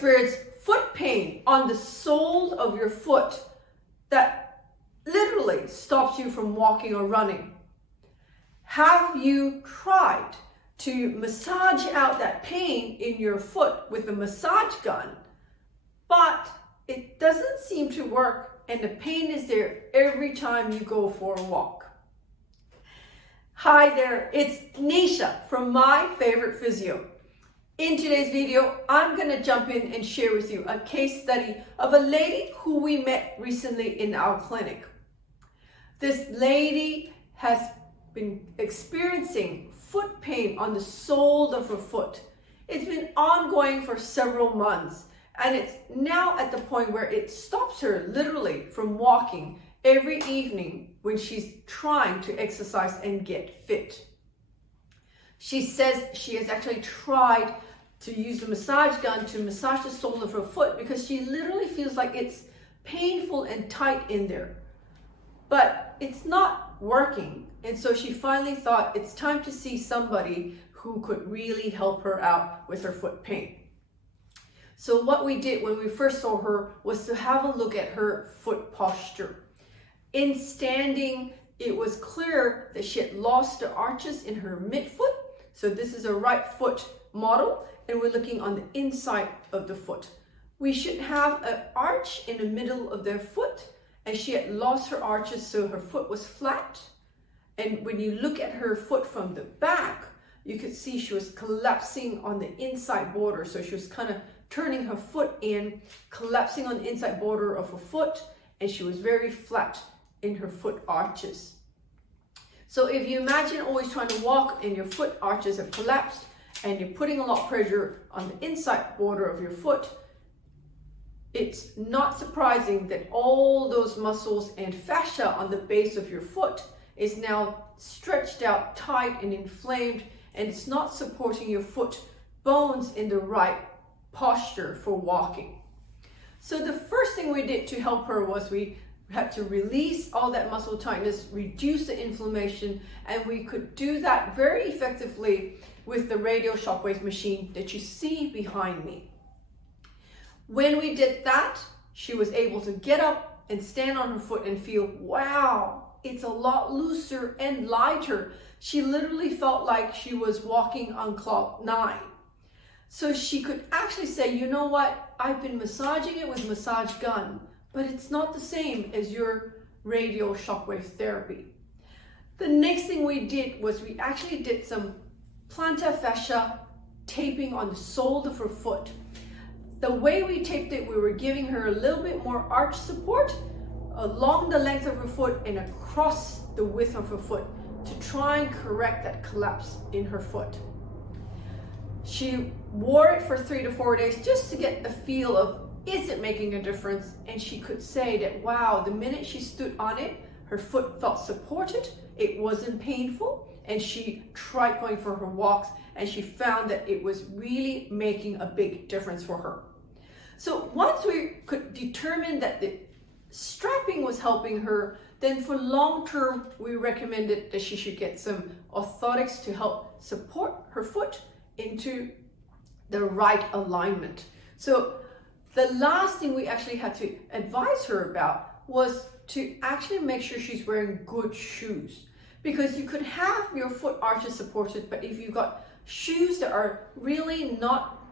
experience foot pain on the sole of your foot that literally stops you from walking or running? Have you tried to massage out that pain in your foot with a massage gun, but it doesn't seem to work and the pain is there every time you go for a walk? Hi there, it's Neesha from My Favourite Physio. In today's video, I'm going to jump in and share with you a case study of a lady who we met recently in our clinic. This lady has been experiencing foot pain on the sole of her foot. It's been ongoing for several months, and it's now at the point where it stops her literally from walking every evening when she's trying to exercise and get fit. She says she has actually tried to use the massage gun to massage the sole of her foot because she literally feels like it's painful and tight in there. But it's not working, and so she finally thought it's time to see somebody who could really help her out with her foot pain. So what we did when we first saw her was to have a look at her foot posture. In standing, it was clear that she had lost the arches in her midfoot. So this is a right foot model, and we're looking on the inside of the foot. We should have an arch in the middle of their foot, and she had lost her arches, so her foot was flat. And when you look at her foot from the back, you could see she was collapsing on the inside border. So she was kind of turning her foot in, collapsing on the inside border of her foot, and she was very flat in her foot arches. So if you imagine always trying to walk and your foot arches have collapsed and you're putting a lot of pressure on the inside border of your foot, it's not surprising that all those muscles and fascia on the base of your foot is now stretched out tight and inflamed, and it's not supporting your foot bones in the right posture for walking. So the first thing we did to help her was we had to release all that muscle tightness, reduce the inflammation, and we could do that very effectively with the Radial Shockwave machine that you see behind me. When we did that, she was able to get up and stand on her foot and feel, wow, it's a lot looser and lighter. She literally felt like she was walking on cloud 9. So she could actually say, you know what, I've been massaging it with massage gun, but it's not the same as your radial shockwave therapy. The next thing we did was we actually did some plantar fascia taping on the sole of her foot. The way we taped it, we were giving her a little bit more arch support along the length of her foot and across the width of her foot to try and correct that collapse in her foot. She wore it for 3 to 4 days just to get the feel of, is it making a difference? And she could say that, wow, the minute she stood on it, her foot felt supported, it wasn't painful, and she tried going for her walks, and she found that it was really making a big difference for her. So once we could determine that the strapping was helping her, then for long term, we recommended that she should get some orthotics to help support her foot into the right alignment. So the last thing we actually had to advise her about was to actually make sure she's wearing good shoes, because you could have your foot arches supported, but if you've got shoes that are really not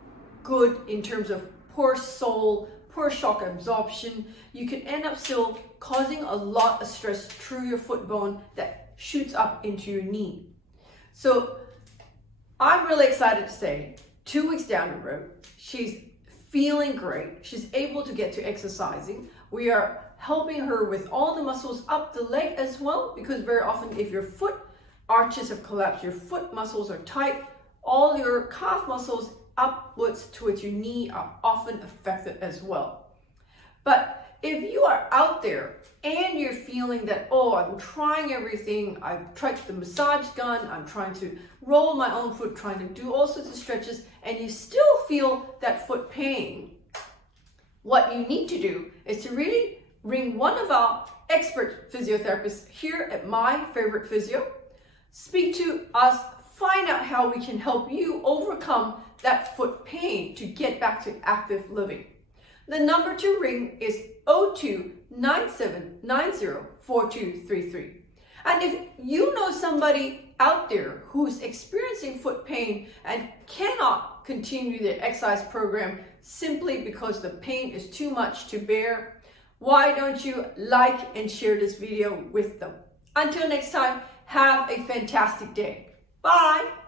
good in terms of poor sole, poor shock absorption, you can end up still causing a lot of stress through your foot bone that shoots up into your knee. So I'm really excited to say 2 weeks down the road, she's feeling great. She's able to get to exercising. We are helping her with all the muscles up the leg as well, because very often if your foot arches have collapsed, your foot muscles are tight, all your calf muscles upwards towards your knee are often affected as well. But if you are out there and you're feeling that, oh, I'm trying everything, I've tried the massage gun, I'm trying to roll my own foot, trying to do all sorts of stretches, and you still feel that foot pain, what you need to do is to really ring one of our expert physiotherapists here at My Favourite Physio, speak to us, find out how we can help you overcome that foot pain to get back to active living. The number to ring is 02-9790-4233. And if you know somebody out there who's experiencing foot pain and cannot continue their exercise program simply because the pain is too much to bear, why don't you like and share this video with them? Until next time, have a fantastic day. Bye.